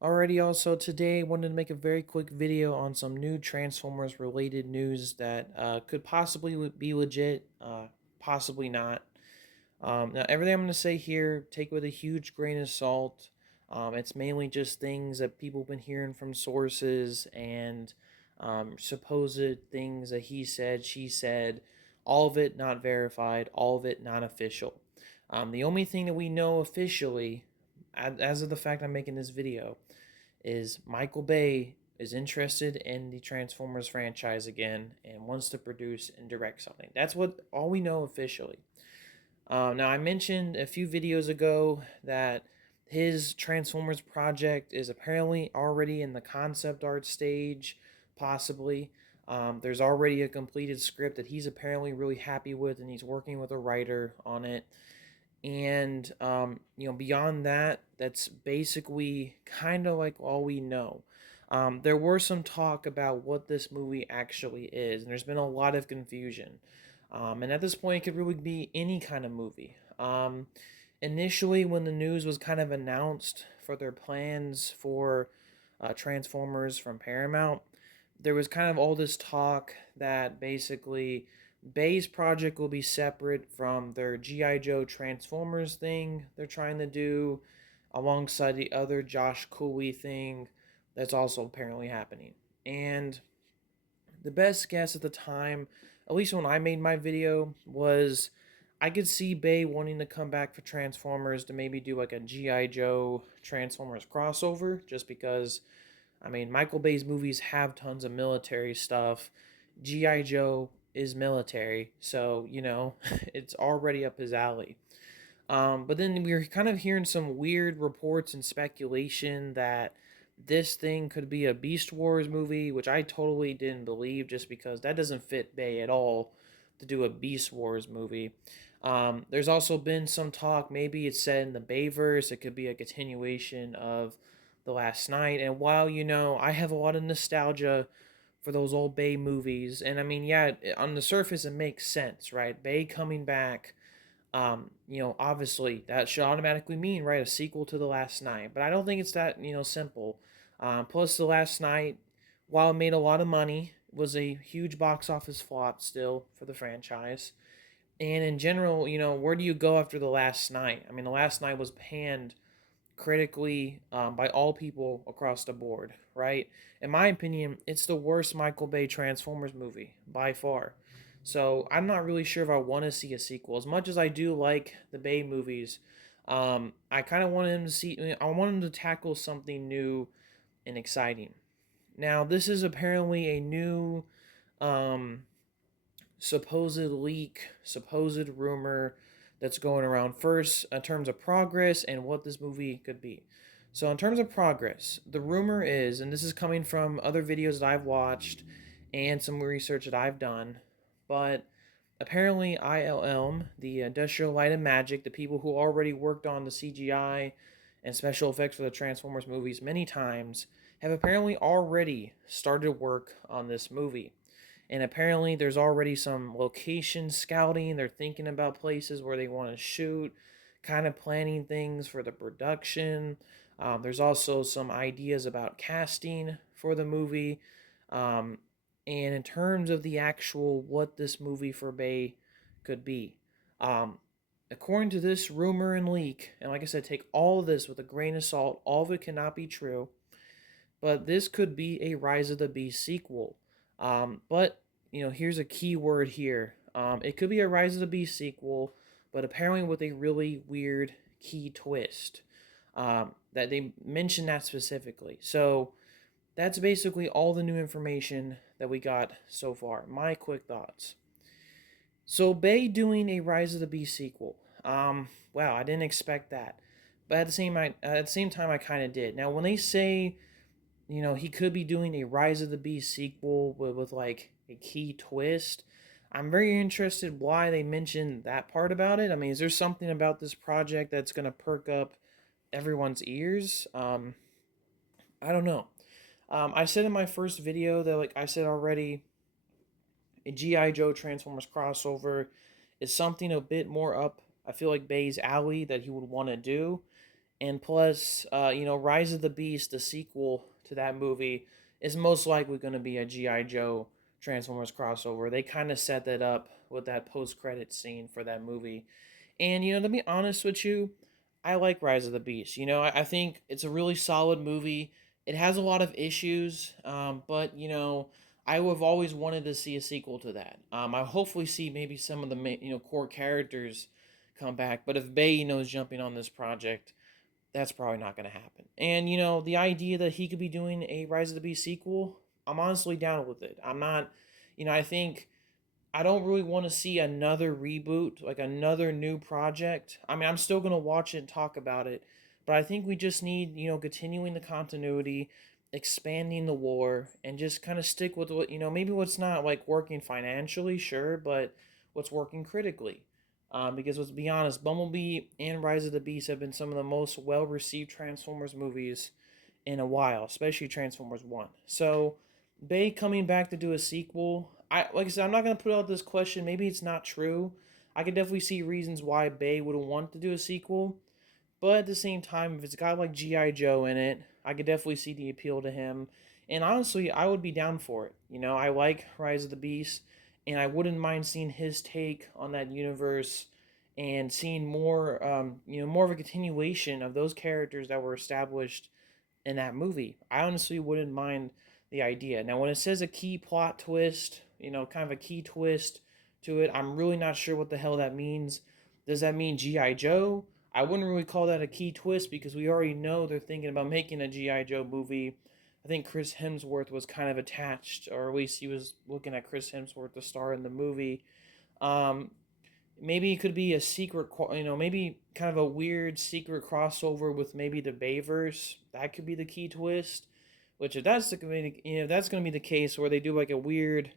Alrighty, also today wanted to make a very quick video on some new Transformers related news that could possibly be legit, possibly not. Now, everything I'm going to say here, take with a huge grain of salt. It's mainly just things that people have been hearing from sources and supposed things that he said, she said, all of it not verified, all of it not official. The only thing that we know officially, as of the fact I'm making this video, is Michael Bay is interested in the Transformers franchise again and wants to produce and direct something. That's what all we know officially. Now, I mentioned a few videos ago that his Transformers project is apparently already in the concept art stage, possibly. There's already a completed script that he's apparently really happy with, and he's working with a writer on it. And beyond that, that's basically kind of like all we know. There were some talk about what this movie actually is, and there's been a lot of confusion. And at this point, it could really be any kind of movie. Initially, when the news was kind of announced for their plans for Transformers from Paramount, there was kind of all this talk that basically Bay's project will be separate from their G.I. Joe Transformers thing they're trying to do, alongside the other Josh Cooley thing that's also apparently happening. And the best guess at the time, at least when I made my video, was I could see Bay wanting to come back for Transformers to maybe do like a G.I. Joe Transformers crossover, just because, I mean, Michael Bay's movies have tons of military stuff. G.I. Joe is military, so, it's already up his alley. But then we were kind of hearing some weird reports and speculation that this thing could be a Beast Wars movie, which I totally didn't believe just because that doesn't fit Bay at all to do a Beast Wars movie. There's also been some talk, maybe it's set in the Bayverse, it could be a continuation of The Last Night. And while, I have a lot of nostalgia for those old Bay movies, and I mean, yeah, on the surface it makes sense, right? Bay coming back, obviously that should automatically mean, right, a sequel to The Last Night. But I don't think it's that, simple. Plus, The Last Night, while it made a lot of money, was a huge box office flop still for the franchise. And in general, where do you go after The Last Night? I mean, The Last Night was panned critically by all people across the board, right? In my opinion, it's the worst Michael Bay Transformers movie by far. So I'm not really sure if I want to see a sequel. As much as I do like the Bay movies, I kind of want him to see. I want him to tackle something new and exciting. Now, this is apparently a new um, supposed leak, supposed rumor that's going around. First, in terms of progress and what this movie could be. So, in terms of progress, the rumor is, and this is coming from other videos that I've watched and some research that I've done, but apparently ILM, the Industrial Light and Magic, the people who already worked on the CGI and special effects for the Transformers movies many times, have apparently already started work on this movie. And apparently, there's already some location scouting. They're thinking about places where they want to shoot, kind of planning things for the production. There's also some ideas about casting for the movie. Um, and in terms of the actual what this movie for Bay could be, um, according to this rumor and leak, and like I said, take all of this with a grain of salt, all of it cannot be true, but this could be a Rise of the Beast sequel. But here's a key word here. It could be a Rise of the Beast sequel, but apparently with a really weird key twist. That they mentioned that specifically. So that's basically all the new information that we got so far. My quick thoughts. So Bay doing a Rise of the Beast sequel. Wow, I didn't expect that, but at the same time, I kind of did. Now, when they say he could be doing a Rise of the Beast sequel with like a key twist. I'm very interested why they mentioned that part about it. I mean, is there something about this project that's going to perk up everyone's ears? I don't know. I said in my first video that, like I said already, a G.I. Joe Transformers crossover is something a bit more up, I feel like, Bay's alley that he would want to do. And plus, Rise of the Beast, the sequel to that movie, is most likely going to be a GI Joe Transformers crossover. They kind of set that up with that post-credit scene for that movie. And to be honest with you, I like Rise of the Beast. I think it's a really solid movie. It has a lot of issues, but I would have always wanted to see a sequel to that. I hopefully see maybe some of the core characters come back. But if Bay is jumping on this project, that's probably not going to happen. And the idea that he could be doing a Rise of the Beast sequel, I'm honestly down with it. I'm not, I think I don't really want to see another reboot, like another new project. I mean, I'm still going to watch it and talk about it, but I think we just need, continuing the continuity, expanding the war, and just kind of stick with what, maybe what's not like working financially, sure, but what's working critically. Because let's be honest, Bumblebee and Rise of the Beast have been some of the most well received Transformers movies in a while, especially Transformers 1. So, Bay coming back to do a sequel, like I said, I'm not going to put out this question. Maybe it's not true. I could definitely see reasons why Bay would want to do a sequel. But at the same time, if it's got like G.I. Joe in it, I could definitely see the appeal to him. And honestly, I would be down for it. I like Rise of the Beast, and I wouldn't mind seeing his take on that universe and seeing more, more of a continuation of those characters that were established in that movie. I honestly wouldn't mind the idea. Now, when it says a key plot twist, kind of a key twist to it, I'm really not sure what the hell that means. Does that mean G.I. Joe? I wouldn't really call that a key twist because we already know they're thinking about making a G.I. Joe movie. I think Chris Hemsworth was kind of attached, or at least he was looking at Chris Hemsworth to star in the movie. Um, Maybe it could be a secret, maybe kind of a weird secret crossover with maybe the Bayverse. That could be the key twist. Which if that's that's going to be the case where they do like a weird,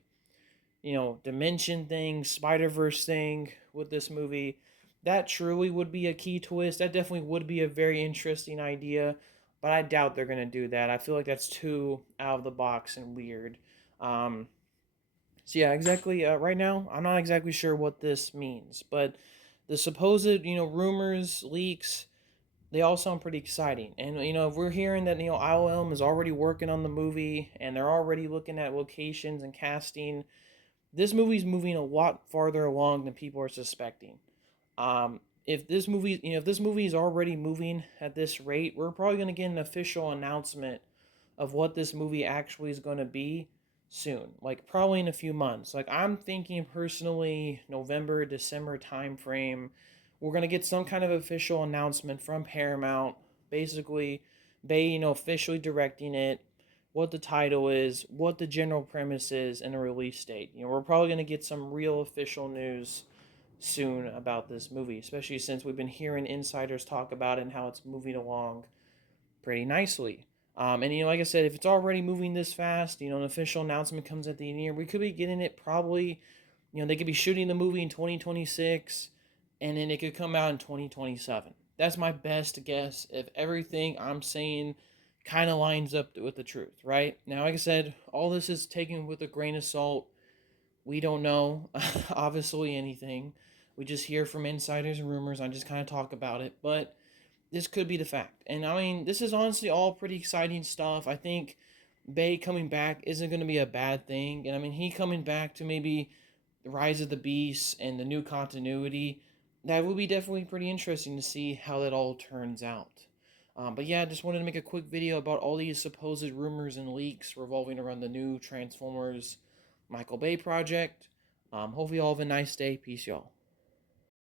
dimension thing, Spider Verse thing with this movie, that truly would be a key twist. That definitely would be a very interesting idea, but I doubt they're going to do that. I feel like that's too out of the box and weird. Um, so yeah, exactly. Right now, I'm not exactly sure what this means, but the supposed rumors, leaks, they all sound pretty exciting. And if we're hearing that ILM is already working on the movie and they're already looking at locations and casting, this movie's moving a lot farther along than people are suspecting. If this movie is already moving at this rate, we're probably going to get an official announcement of what this movie actually is going to be soon, like probably in a few months. Like I'm thinking personally November, December time frame, we're going to get some kind of official announcement from Paramount, basically they officially directing it, what the title is, what the general premise is, and a release date. We're probably going to get some real official news soon about this movie, especially since we've been hearing insiders talk about it and how it's moving along pretty nicely. And like I said, if it's already moving this fast, an official announcement comes at the end of the year, we could be getting it probably. They could be shooting the movie in 2026, and then it could come out in 2027. That's my best guess if everything I'm saying kind of lines up with the truth, right? Now, like I said, all this is taken with a grain of salt. We don't know, obviously, anything. We just hear from insiders and rumors. I just kind of talk about it, but this could be the fact. And I mean, this is honestly all pretty exciting stuff. I think Bay coming back isn't going to be a bad thing. And I mean, he coming back to maybe the Rise of the Beast and the new continuity, that would be definitely pretty interesting to see how that all turns out. But yeah, I just wanted to make a quick video about all these supposed rumors and leaks revolving around the new Transformers Michael Bay project. Hopefully, you all have a nice day. Peace, y'all.